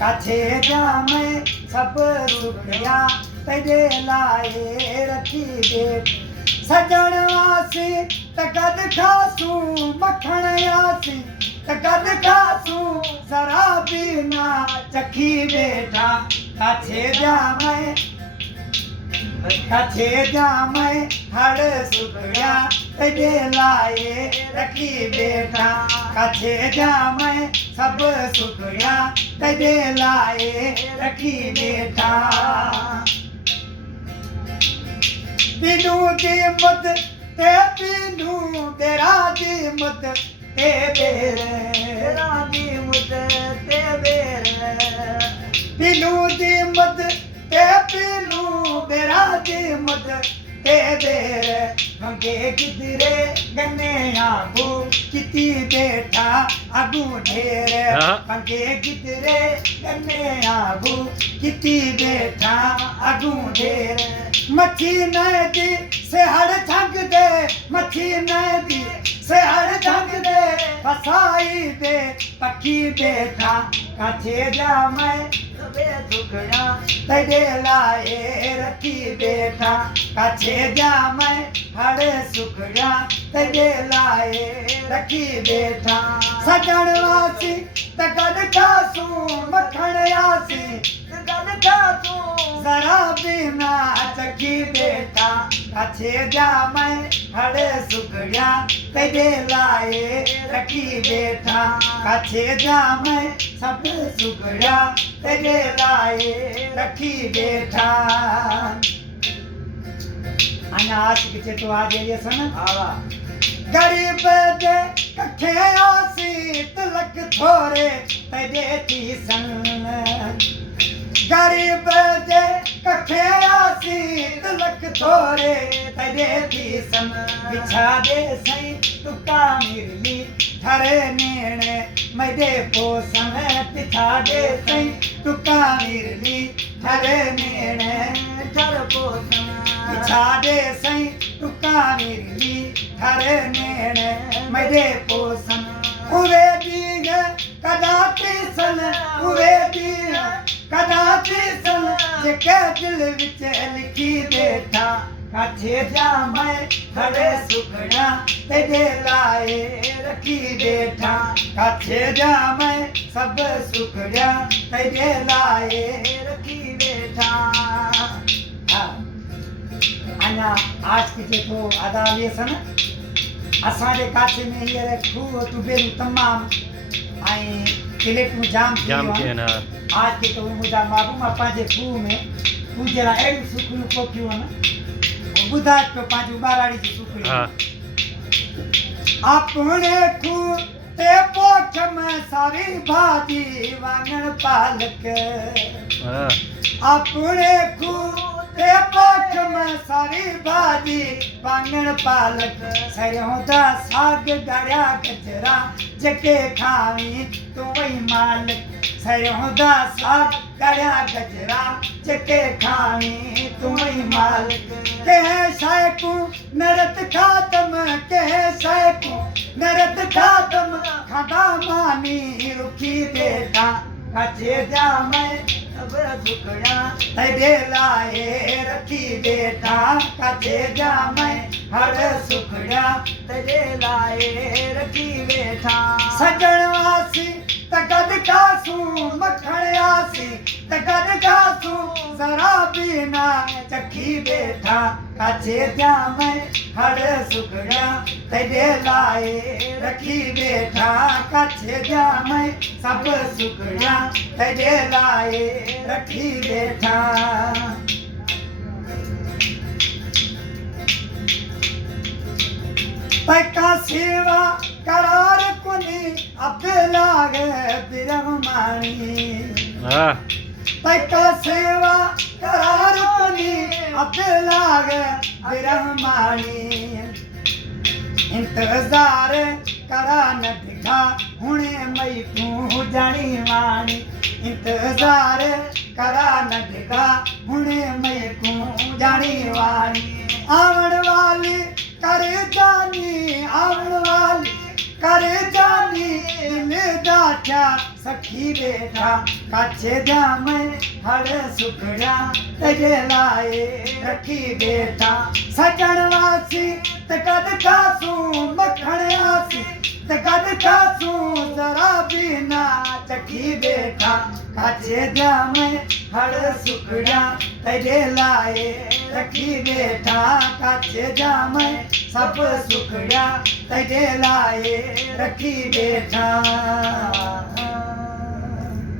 काछे जामे सब सुखिया तेरे लाए रखी बेट सजण आसी तकद खासू मखण आसी तकद खासू जरा भी ना चखी बेटा काछे जामे हर सुखिया तेरे लाए रखी बेटा काछे जामे सब सुखिया तेरे लाए रखी बेटा पीनू दी मत ते पीनू तेरा दी मत ते तेरा दी मत ते पीनू दी मत ते पीनू तेरा दी मत ते मंगे किधरे गन्ने आगू किती बेटा आगू ढेर मंगे किधरे गन्ने आगू किती बेटा आगू ढेर मच्छी नदी से हर थक दे मच्छी नदी से हर थक दे फसाई दे पक्की बेटा काछे जामे सबे सुखड़ा तेरे लाए रखी बेटा काछे जामे हर सुखड़ा तेरे लाए रखी बेटा सजण वासी तकद खासू मखण आसी तकद खासू जरा बिना चखी बेटा काछे जामे हर सुखड़ा तेरे लाए रखी बेटा काछे जामे सब सुखड़ा तेरे लाए रखी बेटा अन्ना आज पीछे तो आ जाइए सन गरीब दे कखे आसी तिलक थोरे तेरे थी सन गरीब दे कखे आसी तिलक थोरे तेरे थी सन बिछा दे सही तुका मिरली थारे नेणे मैदे पोसन पिछा दे सही तुका मिरली थारे नेणे थर पोसन पिछा दे सही तुका मिरली थारे नेणे मैदे पोसन उवे दीग कदापि सन उवे दीग कदापि सन जेके दिल विच लिखी बैठा काछे जामे हरे सुखड़ा तेरे लाए रखी बेटा काछे जामे सब सुखड़ा तेरे लाए रखी बेटा अन्ना आज की जेको आदालिय सन असांजे काछे में हींअर खूह टुबेरूं तमाम ऐं प्लेटूं जाम थी वियूं आहिनि आज के तो मुंहिंजा माण्हू मां पंहिंजे खूह में तूं जहिड़ा अहिड़ियूं सुखियूं पोखियूं आहिनि बुधाए तो पांच बाराड़ी की सुखड़ी अपने खूह ते पोख में सारी भाजी वांगण पालक अपने खूह ते पोख में सारी भाजी वांगण पालक सरयों दा साग गड़िया गजरा जके खावी तू वही मालिक सरयों दा साग गड़िया गजरा जके खावी तू वही मालिक के शायकू नरत खातम के शायकू नरत खातम खादा मानी रुखी बेटा काछे जामे सब सुखड़ा तेरे लाए रखी बेटा काछे जामे हर सुखड़ा तेरे लाए रखी बेटा सजण वासी तकद खासू मखण आसी तकद खासू जरा भी ना चखी बेटा काछे जामे हर सुखड़ा तेरे लाए रखी बेटा काछे जामे सब सुखड़ा तेरे लाए रखी बेटा तैका सेवा करार कुनी अब लागे बिरहमानी तैका सेवा करार कुनी अब लागे बिरहमानी इंतजार करा न दिखा हुणे मई तू जानी वाणी इंतजार करा न दिखा हुणे मई तू जानी वाणी आवण वाली करे जानी आवण वाली करे जानी दिल दाचा सखी बेटा काछे जाम हर सुखड़ा तेरे लाए रखी बेटा सजन वासी ते कद खासू मखण आसी ते कद खासू जरा भी ना चखी बेटा काछे जाम हर सुखड़ा तेरे लाए रखी बेटा काछे जाम सब सुखड़ा तेरे लाए रखी बेटा।